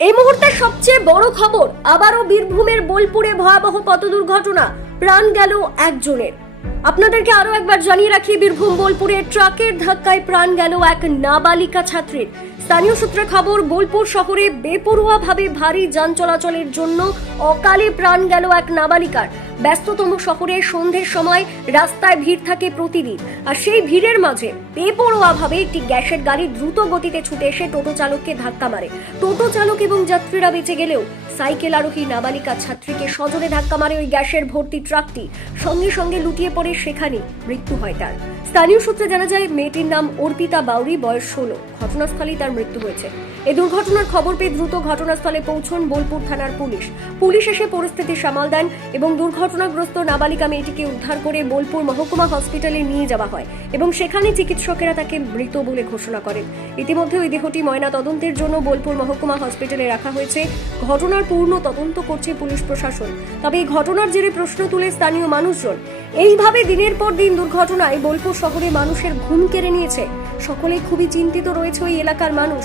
এই মুহূর্তে সবচেয়ে বড় খবর, আবারও বীরভূমের বোলপুরে ভয়াবহ পথ দুর্ঘটনা? প্রাণ গেল একজনের। আপনাদেরকে আরও একবার জানিয়ে রাখি, বীরভূম বোলপুরে ট্রাকের ধাক্কায় প্রাণ গেল এক নাবালিকা ছাত্রীর। স্থানীয় সূত্রে খবর, বোলপুর শহরে বেপরোয়াভাবে ভারী যান চলাচলের জন্য অকালে প্রাণ গেল এক নাবালিকার। ব্যস্ততম শহরে সন্ধ্যের সময় রাস্তায় ভিড় থাকে প্রতিদিন। আর সেই ভিড়ের মাঝে বেপরোয়াভাবে একটি গ্যাসের গাড়ি দ্রুত গতিতে ছুটে এসে টোটো চালককে ধাক্কা মারে। টোটো চালক এবং যাত্রীরা বেঁচে গেলেও সাইকেল আরোহী নাবালিকা ছাত্রীকে সজনে ধাক্কা মারে ওই গ্যাসের ভর্তি ট্রাকটি। সঙ্গে সঙ্গে লুটিয়ে পড়ে সেখানে মৃত্যু হয় তার। স্থানীয় সূত্রে জানা যায়, মেয়েটির নাম অর্পিতা বাউরি, বয়স ষোলো। ঘটনাস্থলেই তার মৃত্যু হয়েছে। এই দুর্ঘটনার খবর পেয়ে দ্রুত ঘটনাস্থলে পৌঁছন বোলপুর থানার পুলিশ। পুলিশ এসে পরিস্থিতি সামাল দেন এবং দুর্ঘটনাগ্রস্ত নাবালিকা মেয়েটিকে উদ্ধার করে বোলপুর মহকুমা হসপিটালে নিয়ে যাওয়া হয় এবং সেখানে চিকিৎসকেরা তাকে মৃত বলে ঘোষণা করেন। ইতিমধ্যে ওই দেহটি ময়না তদন্তের জন্য বোলপুর মহকুমা হসপিটালে রাখা হয়েছে। ঘটনার পূর্ণ তদন্ত করছে পুলিশ প্রশাসন। তবে এই ঘটনার জেরে প্রশ্ন তুলে স্থানীয় মানুষজন, এইভাবে দিনের পর দিন দুর্ঘটনায় বোলপুর শহরে মানুষের ঘুম কেড়ে নিয়েছে। সকলেই খুবই চিন্তিত রয়েছে ওই এলাকার মানুষ।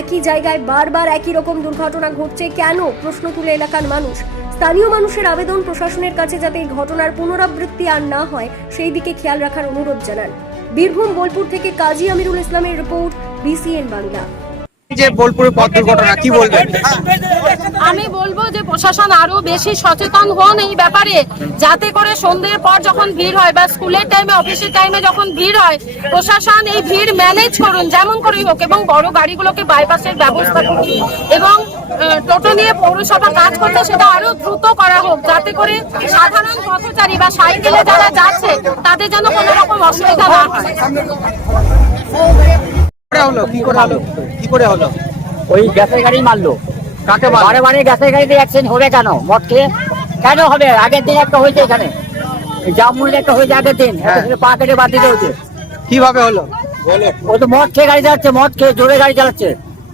একই জায়গায় বারবার একই রকম দুর্ঘটনা ঘটছে কেন? প্রশ্ন তুলে এলাকার মানুষ। স্থানীয় মানুষের আবেদন প্রশাসনের কাছে যাতে এই ঘটনার পুনরাবৃত্তি আর না হয় সেই দিকে খেয়াল রাখার অনুরোধ জানান। বীরভূম বোলপুর থেকে কাজী আমিরুল ইসলামের রিপোর্ট বিসিএন বাংলা। যে বোলপুরে পথ দুর্ঘটনা কি বলবেন? আমি বলব যে প্রশাসন আরও বেশি সচেতন হন এই ব্যাপারে যাতে করে সন্ধ্যের পর যখন ভিড় হয় বা স্কুলের টাইমে অফিসের টাইমে যখন ভিড় হয় প্রশাসন এই ভিড় ম্যানেজ করুন যেমন করেই হোক এবং বড় গাড়িগুলোকে বাইপাসের ব্যবস্থা করুন। এবং টোটো নিয়ে পৌরসভা কাজ করছে সেটা আরও দ্রুত করা হোক যাতে করে সাধারণ পথচারী বা সাইকেলে যারা যাচ্ছে তাদের যেন কোনো রকম অসুবিধা না হয়। কি করে হলো? কি করে হলো? কি করে হলো? ওই গ্যাসের গাড়ি মারলো। কাকে বারে বারে গ্যাসের গাড়িতে অ্যাক্সিডেন্ট হবে কেন? মদ খেয়ে কেন হবে? আগের দিন একটা হয়েছে এখানে। জামুন একটা হয়েছে আগের দিন। একটা হ্যাঁ। পা কেটে বাদ দিতে হয়েছে। কীভাবে হলো? ও তো মদ খেয়ে গাড়ি চালাচ্ছে মদ খেয়ে জোরে গাড়ি চালাচ্ছে।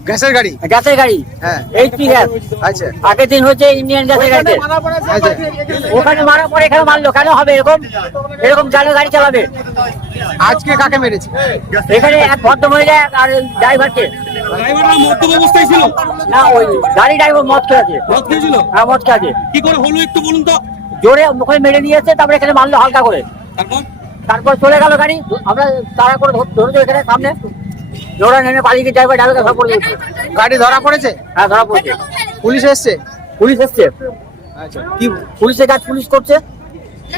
গ্যাসের গাড়ি? গ্যাসের গাড়ি। হ্যাঁ। HP gas? আচ্ছা। আগের দিন হয়েছে ইন্ডিয়ান গ্যাসের গাড়িতে। ওখানে মারার পরে এখানে মারলো? কেন হবে এরকম? এরকম জানে গাড়ি চালাবে। আজকে কাকে মেরেছে? এখানে এক ভদ্র মহিলা আর ড্রাইভারকে। ড্রাইভাররা মদ্যপ অবস্থায় ছিল? না ওই গাড়ি ড্রাইভার মদ খেয়েছে মদ খেয়েছিল? হ্যাঁ মদ খেয়েছে কি করে হলো একটু বলুন তো? জোরে ওখানে মেরে নিয়েছে তারপরে এখানে মারলো হালকা করে। তারপর? তারপর চলে গেল গাড়ি। আমরা তাড়া করে ধর- এখানে সামনে। জোড়া নেমে পালিয়ে ড্রাইভার ড্রাইভার সব পড়ে গেছে। গাড়ি ধরা পড়েছে? হ্যাঁ ধরা পড়ছে। পুলিশ এসছে? পুলিশ এসছে। আচ্ছা। কি পুলিশের কাজ পুলিশ করছে?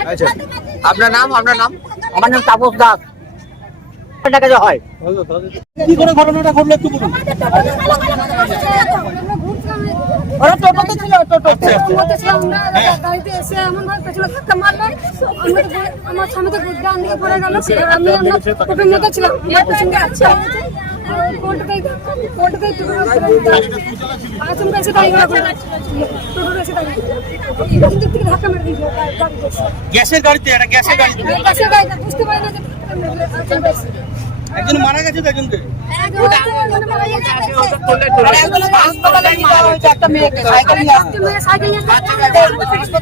আচ্ছা। আপনার নাম আপনার নাম? আমার নাম তাপস দাস। কাছে হয়। কি করে ঘটনাটা ঘটলো একটু বলুন। ওরা টোটোতে ছিল টোটো। টোটোতে ছিলাম আমরা গাড়িতে এসে এমন ভাবে পেছনে ধাক্কা মারলো আমরা তো ঘুরে- আমার স্বামী তো ডান দিকে পড়ে গেল। আমি আমরা টোটোর মধ্যে ছিলাম আমার পেছনে আছে। কোর্টটাই কোর্টটাই টোটো আচমকা এসে দাঁড়িয়ে গেল টোটো এসে দাঁড়িয়ে পেছন দিক থেকে ধাক্কা মেরে দিয়েছিল গাড়িতে গ্যাসের গাড়িতে এটা গ্যাসের গাড়িতে পাশে গাড়িটা বুঝতে পারি না যে ধাক্কা মেরে দিল আচমকা এসে। একজন মারা গেছে তো একজনকে একজন হাসপাতালে নিয়ে যাওয়া হয়েছে একটা মেয়েকে সাইকেল নিয়ে আসতে মেয়ে সাইকেল নিয়ে আসতে